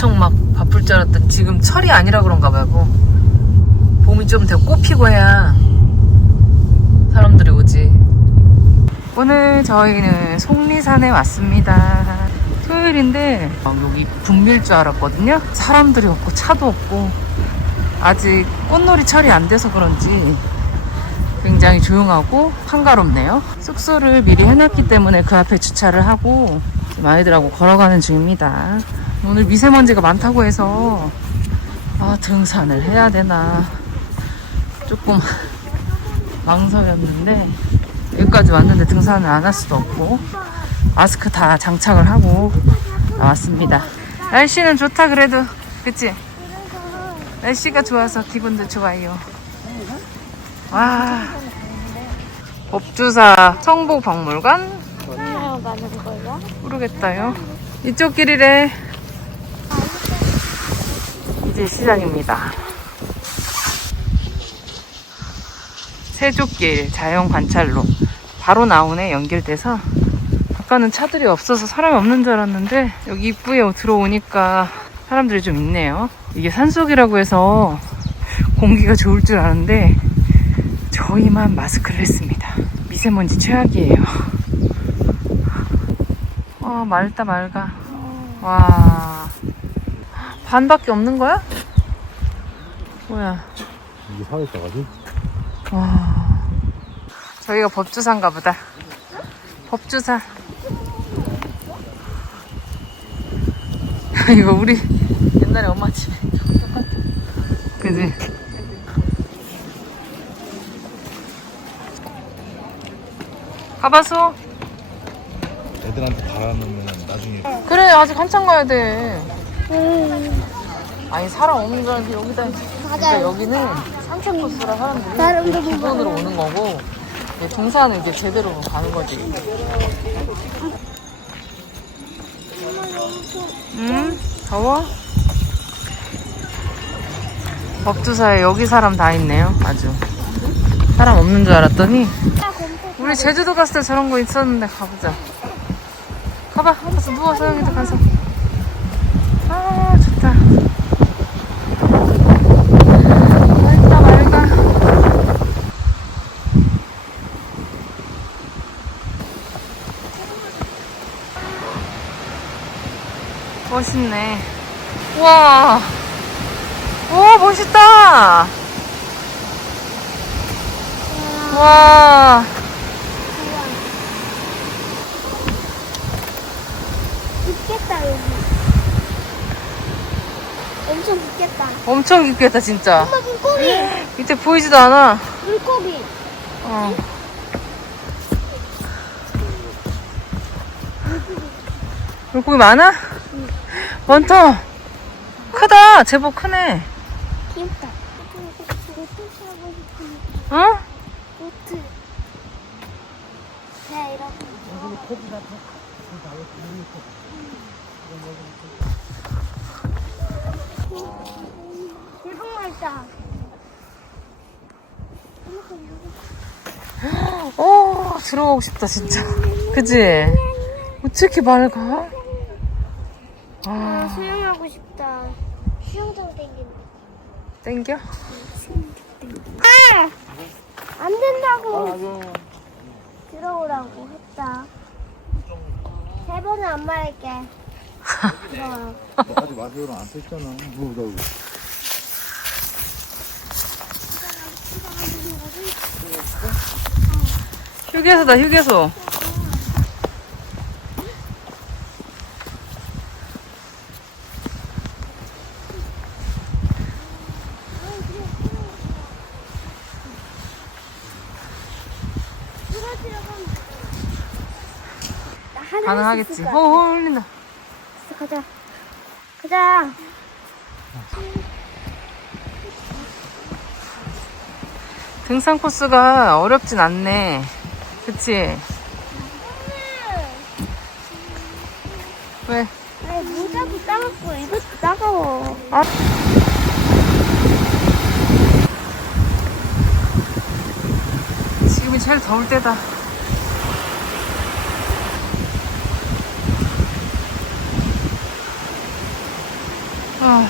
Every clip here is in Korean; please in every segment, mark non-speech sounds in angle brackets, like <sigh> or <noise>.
엄청 막 바쁠 줄 알았더니 지금 철이 아니라 그런가 봐요. 뭐. 봄이 좀 되고 꽃 피고 해야 사람들이 오지. 오늘 저희는 속리산에 왔습니다. 토요일인데 어, 여기 붐빌 줄 알았거든요. 사람들이 없고 차도 없고 아직 꽃놀이 철이 안 돼서 그런지 굉장히 조용하고 한가롭네요. 숙소를 미리 해놨기 때문에 그 앞에 주차를 하고 아이들하고 걸어가는 중입니다. 오늘 미세먼지가 많다고 해서 아 등산을 해야 되나 조금 <laughs> 망설였는데 여기까지 왔는데 등산을 안 할 수도 없고 마스크 다 장착을 하고 나왔습니다. 날씨는 좋다 그래도 그치? 날씨가 좋아서 기분도 좋아요. 와 법주사 성북박물관 거야? 모르겠다요. 이쪽 길이래. 이제 시작입니다. 세족길 자연 관찰로 바로 나오네 연결돼서 아까는 차들이 없어서 사람이 없는 줄 알았는데 여기 입구에 들어오니까 사람들이 좀 있네요. 이게 산속이라고 해서 공기가 좋을 줄 아는데 저희만 마스크를 했습니다. 미세먼지 최악이에요. 어, 맑다, 맑아. 와. 반밖에 없는 거야? 뭐야. 이게 살아있다가지? 와. 저희가 법주사인가 보다. 법주사. <laughs> 이거 우리 옛날에 엄마 집에 똑같아. 그지? 가봐서. 애들한테 달아놓으면 나중에 그래, 아직 한참 가야 돼. 음, 아니, 사람 없는 줄 알고 여기다. 그러니까. 여기는 산책 코스라 사람들이 기본으로 오는 거고 이제 등산은 이제 제대로 가는 거지. 응? 더워? 법두사에 여기 사람 다 있네요. 아주 사람 없는 줄 알았더니 우리 제주도 갔을 때 저런 거 있었는데 가보자. 가봐. 가서 누워 서영이도 가서. 아 좋다 맑아. 멋있네. 우와. 오, 멋있다. 와. 깊겠다 여기. 엄청 깊겠다. 엄청 깊겠다, 진짜. 엄마 물고기, 밑에 보이지도 않아. 물고기. 어. 물고기 많아? 많다. 크다. 제법 크네. 귀엽다. 보트 어? 보트. 배 이런. 대박 맛있다. 오, 들어가고 싶다, 진짜. 그지? 어떻게 맑아? 아, 아, 수영하고 싶다. 수영장 땡긴다. 땡겨? 아! 안 된다고. 들어오라고 했다. 세 번은 안 말할게. 들어와. 아직 마세요랑 안 썼잖아 뭐, 나 이거. 휴게소다, 휴게소. 들어 들어가면 가능하겠지. 어, 어, 흘린다. 가자. 가자. 등산 코스가 어렵진 않네. 그치? 왜? 아니 모자도 따갑고 이것도 따가워. 지금이 제일 더울 때다. 아,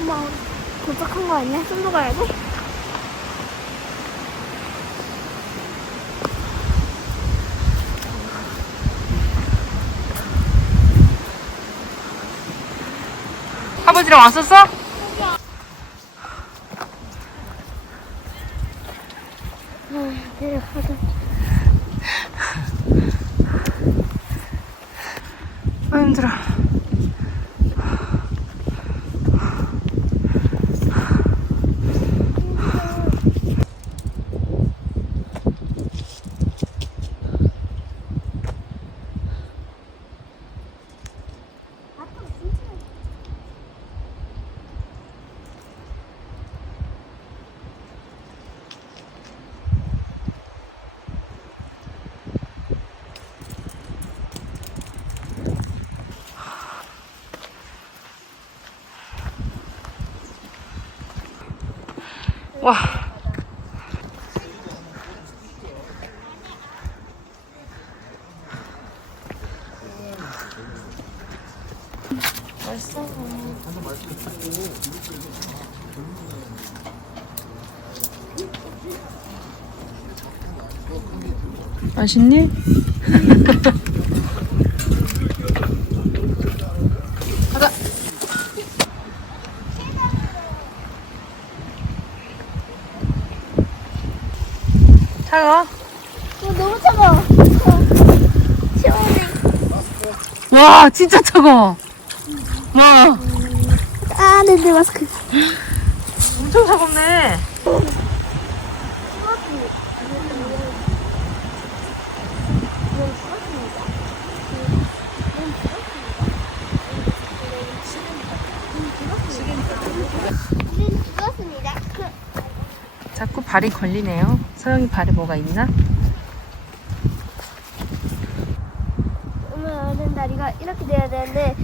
엄마 도착한 거 아니야? 손도 가야 돼? 아버지랑 왔었어? 아, 내려가자. 와. 맛있어. 맛있니? <laughs> 가자. 차가. 어, 너무 차가워. 시원해. 와, 진짜 차가워. 와, 아, 내, 내 마스크. 엄청 차갑네. 죽었습니다. 자꾸 발이 걸리네요. 서영이 발에 뭐가 있나? 다리가 이렇게 돼야 되는데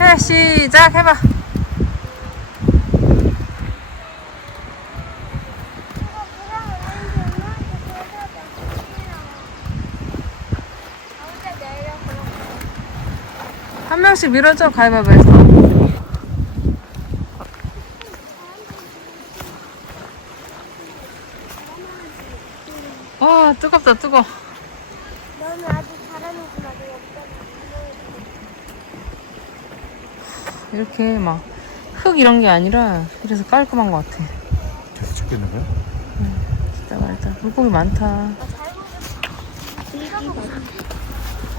해, 시작, 해봐. 한 명씩 밀어줘, 가위바위보에서. 와, 뜨겁다, 뜨거. 너는 아주 잘하는구나. 내가 이렇게 막 흙 이런 게 아니라 이래서 깔끔한 것 같아. 계속 찍겠는 거야? 진짜 말다. 물고기 많다.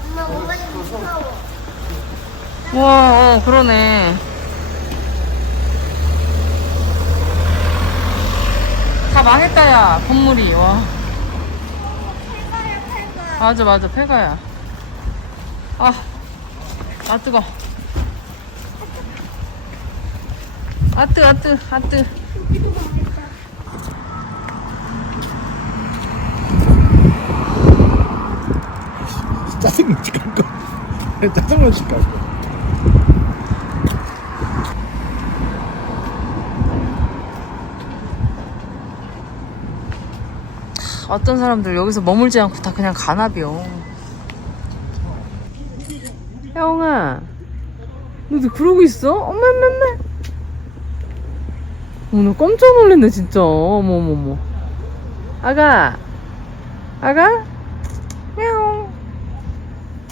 엄마 엄마는 무서워. 와, 어, 그러네. 다 망했다, 야, 건물이. 와. 맞아, 맞아, 폐가야. 아, 아, 뜨거. 아, 뜨, 아, 뜨, 아, 뜨. 짜증나지 갈 거. 짜증나지 갈 거. 어떤 사람들 여기서 머물지 않고 다 그냥 가나비요. 혜영아, 너도 그러고 있어? 엄마, 엄마, 엄마. 오늘 깜짝 놀랐네, 진짜. 어머, 어머, 어머. 아가, 아가,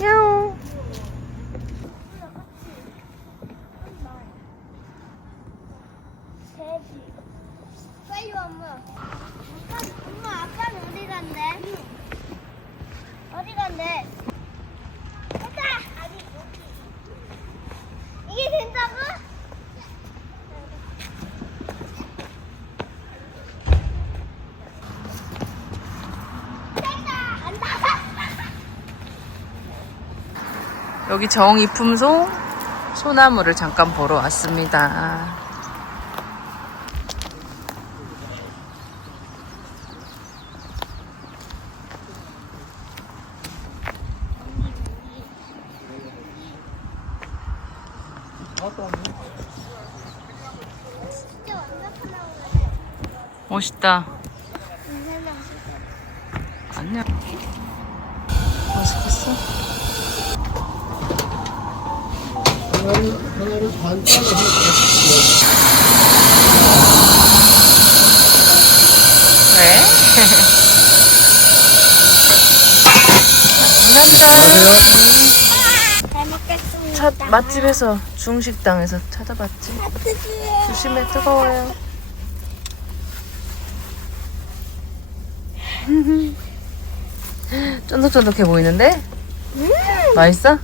야옹. 여기 정이품소 소나무를 잠깐 보러 왔습니다. 멋있다. 하나를, 하나를 반 잘라서 왜? 첫 맛집에서 중식당에서 찾아봤지. 조심해 뜨거워요. <laughs> 쫀득쫀득해 보이는데? 맛있어?